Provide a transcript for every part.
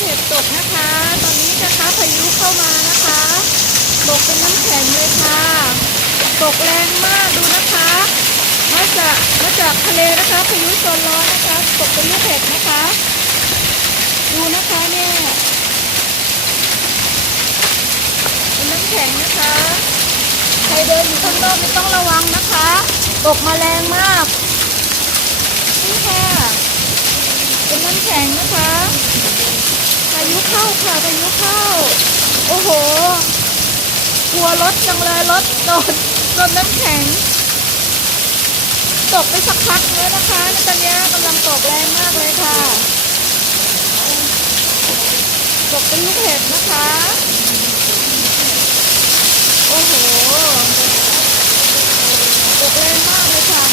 เห็บตกนะคะตอนนี้นะคะพายุเข้ามานะคะตกเป็นน้ำแข็งเลยค่ะตกแรงมากดูนะคะมาจากทะเลนะคะพายุโซนร้อนนะคะตกเป็นลูกเห็บนะคะดูนะคะเนี่ยเป็นน้ำแข็งนะคะใครเดินอยู่ข้างนอกไม่ต้องระวังนะคะตกมาแรงมากนี่ค่ะเป็นน้ำแข็งนะคะพายุเข้าค่ะพายุเข้าโอ้โหกลัวรถจังเลยรถโดนน้ำแข็งตกไปสักพักแล้วนะคะในตอนนี้กำลังตกแรงมากเลยค่ะตกเป็นลูกเห็บนะคะโอ้โหตกแรงมากเลยค่ะ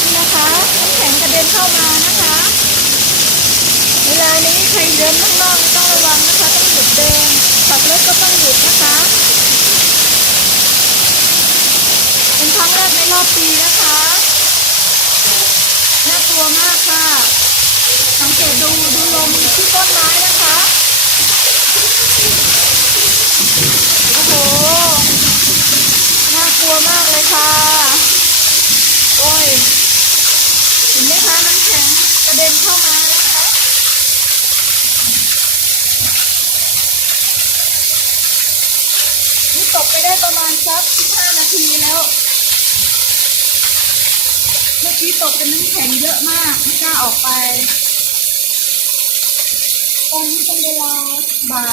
นี่นะคะน้ำแข็งกระเด็นเข้ามานะคะเวลานี้ใครเดินข้างนอกต้องระวังนะคะต้องหยุดเดินขับรถก็ต้องหยุดนะคะเป็นครั้งแรกในรอบปีนะคะน่ากลัวมากค่ะสังเกตดูลมที่ต้นไม้นะคะโอ้โหน่ากลัวมากเลยค่ะโอ้ยเห็นไหมคะน้ำแข็งกระเด็นเข้ามานะคะนี่ตกไปได้ประมาณสัก15 นาทีแล้วเมื่อกี้ตกเป็นน้ำแข็งเยอะมากไม่กล้าออกไปตอนนี้เป็นเวลาบ่า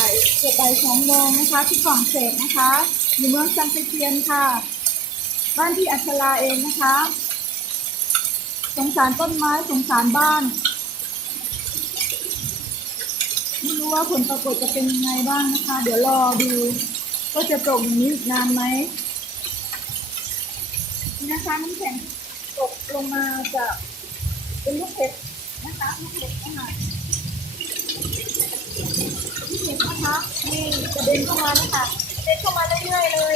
ย2 โมงนะคะที่ฝรั่งเศสนะคะอยู่เมืองซันเซเทียนค่ะบ้านที่อัชราเองนะคะสงสารต้นไม้สงสารบ้านไม่รู้ว่าผลปรากฏจะเป็นยังไงบ้างนะคะเดี๋ยวรอดูว่าจะตกอย่างนี้อีกนานไหมนี่นะคะน้ำแข็งตกลงมาจากเป็นลูกเห็บนะคะลูกเห็บนะคะลูกเห็บนะคะนี่กระเด็นเข้ามานะคะกระเด็นเข้ามาเรื่อยๆเลย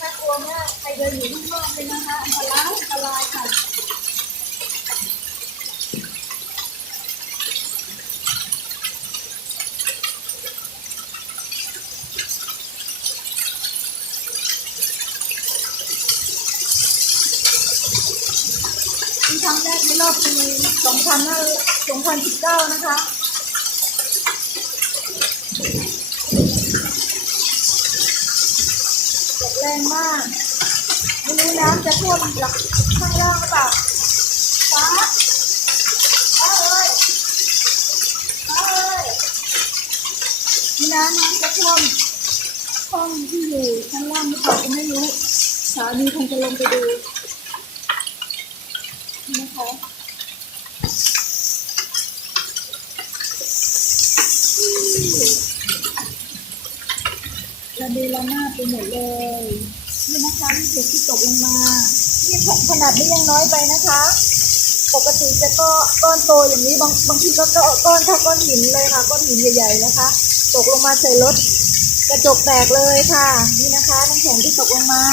น่ากลัวมากใครเดินอยู่ข้างนอกเลยนะคะอันตรายค่ะเป็นครั้งแรกในรอบปี2019นะคะตกแรงมากไม่รู้น้ำจะท่วมหลักข้างล่างหรือเปล่าฟ้าเลยนี่น้ำจะท่วมห้องที่อยู่ข้างล่างหรือเปล่าก็ไม่รู้สามีคงจะลงไปดูนะคะระเนระนาดไปหมดเลยนี่นะคะที่เศษที่ตกลงมาที่ขนาดนี้ยังน้อยไปนะคะปกติจะก้อนโตอย่างนี้บางทีก็ก้อนเท่าก้อนหินเลยค่ะก้อนหินใหญ่ๆนะคะตกลงมาใส่รถกระจกแตกเลยค่ะนี่นะคะน้ำแข็งที่ตกลงมา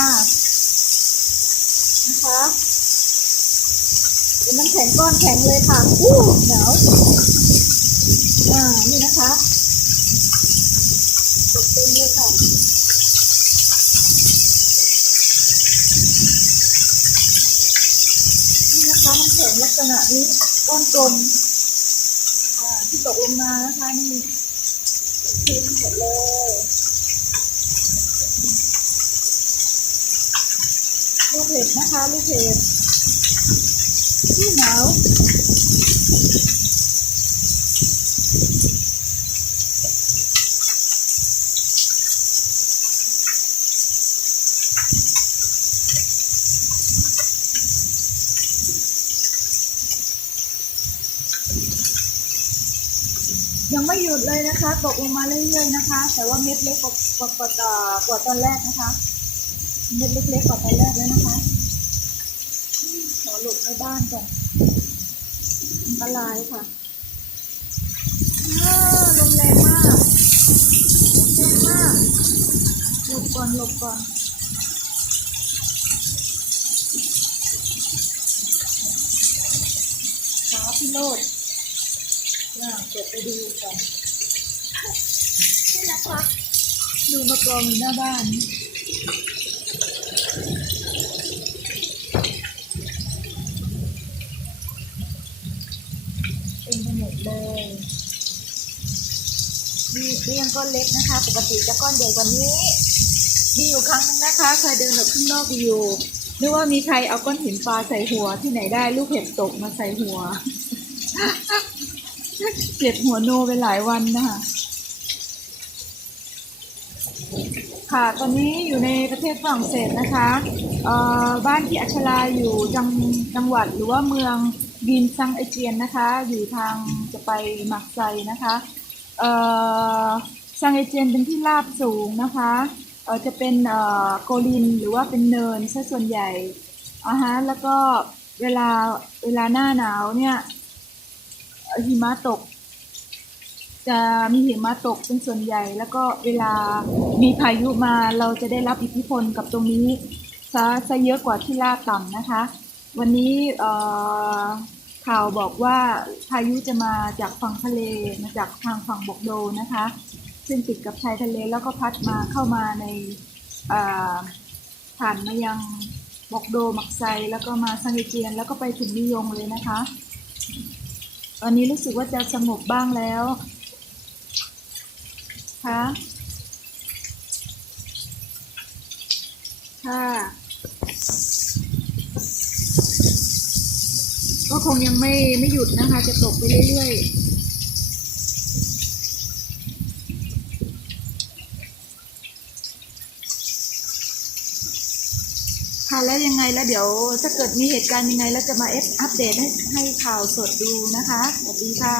นะคะเป็นน้ำแข็งก้อนแข็งเลยค่ะหนาวนี่นะคะตกเต็มเลยค่ะนี่นะคะน้ำแข็งลักษณะนี้ก้อนกลมที่ตกลงมานะคะนี่ทิ้งหมดเลยลูกเห็บนะคะลูกเห็บที่หนาวยังไม่หยุดเลยนะคะตกลงมาเรื่อยๆนะคะแต่ว่าเม็ดเล็กกว่าตอนแรกนะคะเม็ดเล็กๆกว่าตอนแรกแล้วนะคะขอหลบในบ้านก่อนอันตรายค่ะลมแรงมากหลบก่อนขาพี่โรจน์ เปิดไปดูก่อนนี่นะคะดูมากองอยู่หน้าบ้านเป็นไปหมดเลยมีเรียงก้อนเล็กนะคะปกติจะก้อนใหญ่กว่านี้มีอยู่ครั้งนึงนะคะเคยเดินออกข้างนอกไปอยู่นึกว่ามีใครเอาก้อนหินปลาใส่หัวที่ไหนได้ลูกเห็บตกมาใส่หัว เจ็บหัวโนไปหลายวันนะคะค่ะตอนนี้อยู่ในประเทศฝรั่งเศสนะคะบ้านที่อัชราอยู่จังหวัดหรือว่าเมืองบีนซังไอเจียนนะคะอยู่ทางจะไปหมักไซนะคะซังไอเจียนเป็นที่ราบสูงนะคะจะเป็นโกลินหรือว่าเป็นเนินซะส่วนใหญ่แล้วก็เวลาหน้าหนาวเนี่ยหิมะตกจะมีหิมะตกเป็นส่วนใหญ่แล้วก็เวลามีพายุมาเราจะได้รับอิทธิพลกับตรงนี้ซะเยอะกว่าที่ลาดต่ำนะคะวันนี้ข่าวบอกว่าพายุจะมาจากฝั่งทะเลมาจากทางฝั่งบอกโดนะคะซึ่งติดกับชายทะเลแล้วก็พัดมาเข้ามาในผ่านมายังบอกโดมักไซแล้วก็มาซังเฮเจียนแล้วก็ไปถึงนิยงเลยนะคะตอนนี้รู้สึกว่าจะสงบบ้างแล้วค่ะก็คงยังไม่หยุดนะคะจะตกไปเรื่อยๆค่ะแล้วยังไงแล้วเดี๋ยวถ้าเกิดมีเหตุการณ์ยังไงแล้วจะมาอัปเดตให้ข่าวสดดูนะคะสวัสดีค่ะ